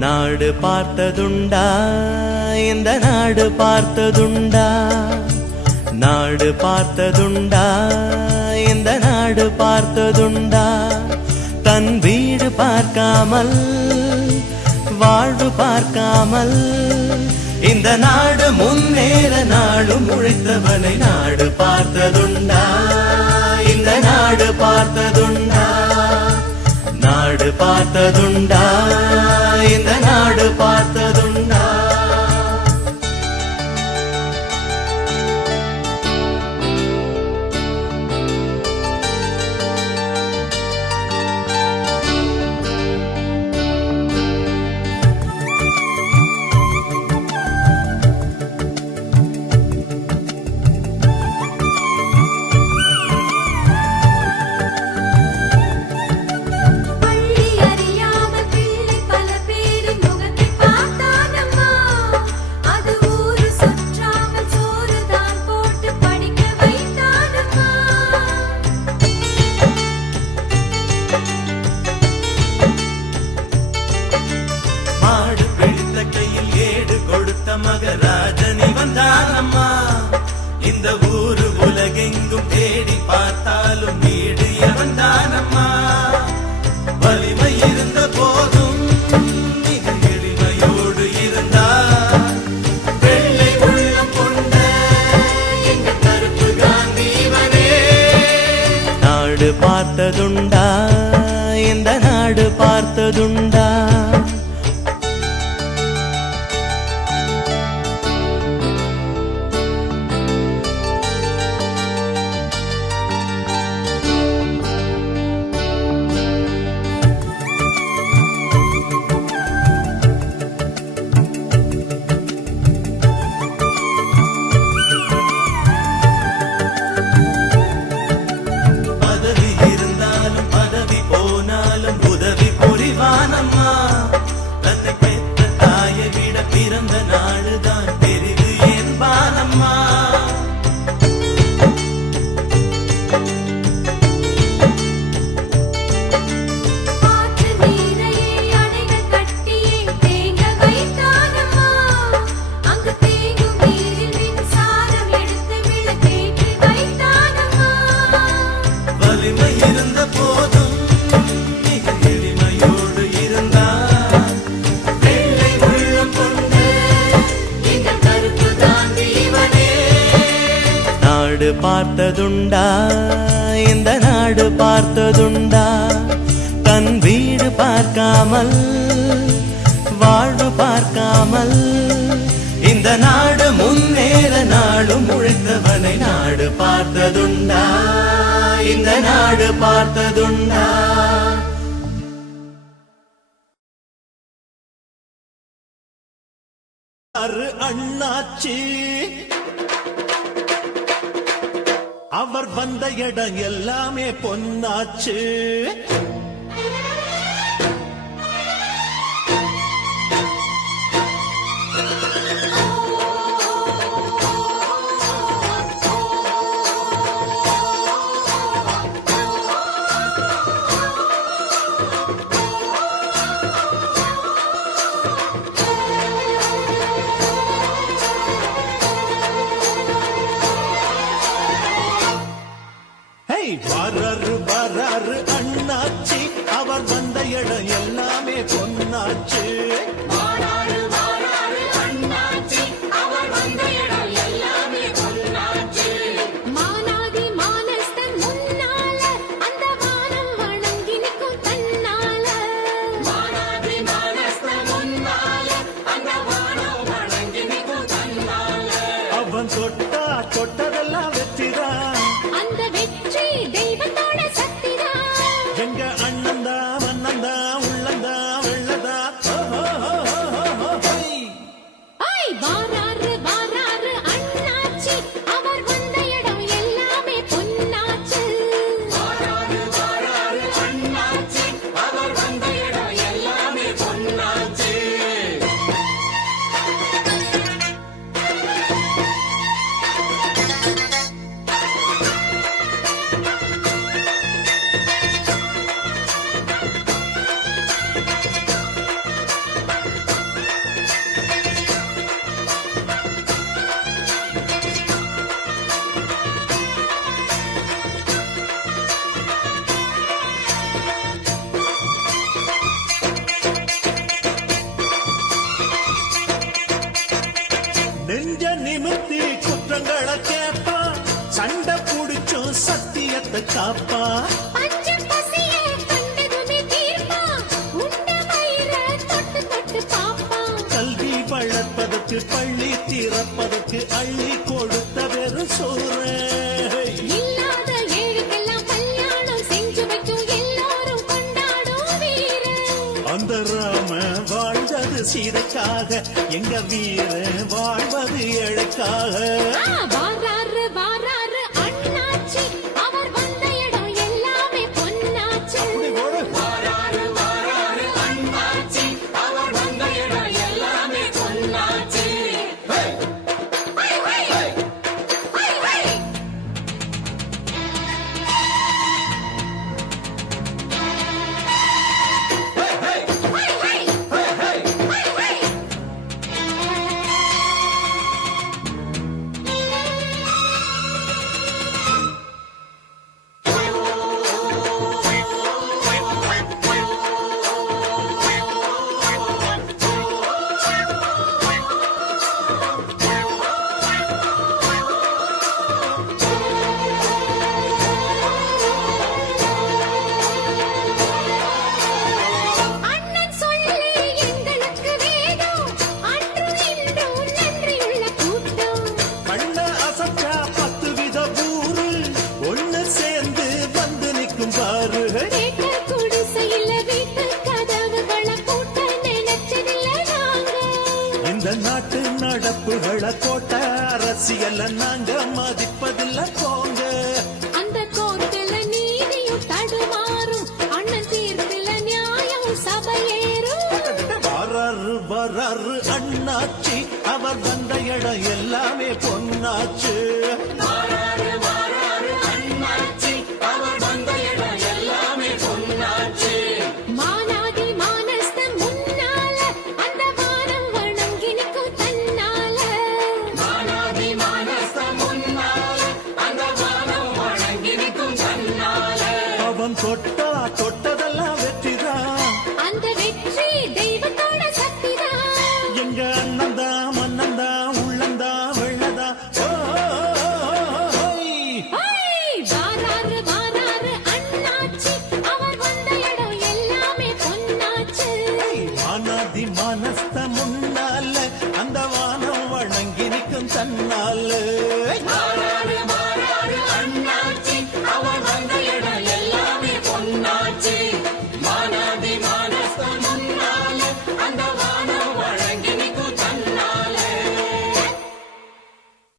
நாடு பார்த்ததுண்டா இந்த நாடு பார்த்ததுண்டா நாடு பார்த்ததுண்டா இந்த நாடு பார்த்ததுண்டா தன் வீடு பார்க்காமல் வாழ்வு பார்க்காமல் இந்த நாடு முன்னேற நாடும் உழைத்தவனை நாடு பார்த்ததுண்டா இந்த நாடு பார்த்ததுண்டா நாடு பார்த்ததுண்டா இந்த நாடு பார்த்ததுண்டா மகராஜனி வந்தானம்மா இந்த ஊரு உலகெங்கும் தேடி பார்த்தாலும் வீடு வந்தானம்மா வலிமை இருந்த போதும் மிக எளிமையோடு இருந்தார் வெள்ளை உள்ளம் கொண்ட எங்க கருப்பு காந்திவனே நாடு பார்த்ததுண்டா இந்த நாடு பார்த்ததுண்டா நாடு பார்த்ததுண்டா இந்த நாடு பார்த்ததுண்டா தன் வீடு பார்க்காமல் வாழ்வு பார்க்காமல் இந்த நாடு முன்னேற நாடும் உழைத்தவனை நாடு பார்த்ததுண்டா இந்த நாடு பார்த்ததுண்டா அண்ணாச்சி அவர் வந்த இடம் எல்லாமே பொன்னாச்சு வராரு வராரு அண்ணாச்சி அவர் வந்த இடம் எல்லாமே பொன்னாச்சு அவன் தொட்டா தொட்டதெல்லாம் வெற்றிதான் எங்க அண்ணந்தா மன்னந்தா உள்ளந்தா வெள்ளதா காப்பா பஞ்சம் பசிய கண்டதுமே தீர்ப்பா உண்ட வயிற தொட்டு தொட்டு பாப்பா கல்வி வளர்ப்பதற்கு பள்ளி திறப்பதற்கு அள்ளி கொடுத்த வெறும் சோறு இல்லாத ஏழுக்கெல்லாம் கல்யாணம் செஞ்சு வைக்கும் எல்லாரும் கொண்டாடும் வீர அந்த ராம வாழ்ந்தது சீதைக்காக எங்க வீர வாழ்வது ஏழைக்காக வாராரு வாராரு அண்ணாச்சி அவர் வந்த இடம் எல்லாமே பொன்னாச்சு அப்படி ஓடு. வாராரு வாராரு அண்ணாச்சி அவர் வந்த இடம் எல்லாமே பொன்னாச்சு ஹை ஹை ஹை ஹை அண்ணன் சொல்லி எங்களுக்கு வேதம் அன்றும் இன்றும் நன்றியுள்ள கூட்டம் கண்ண அசைச்சா 10 வித ஊரு ஒண்ணு சேர்ந்து வந்து நிற்கும் பாரு கேட்ட குடிசையில வீட்டு கதவுகளை பூட்ட நினைச்சதில்ல நாங்க இந்த நாட்டு நடப்புகளை கோட்ட அரசியல்ல நாங்க மதிப்பதில்ல போங்க அந்த கோர்ட்டுல நீதியும் தடுமாறும் அண்ணன் தீர்ப்புல நியாயம் சபையேறும் வராரு வராரு அண்ணாச்சி அவர் வந்த இடம் எல்லாமே பொன்னாச்சு வாராரு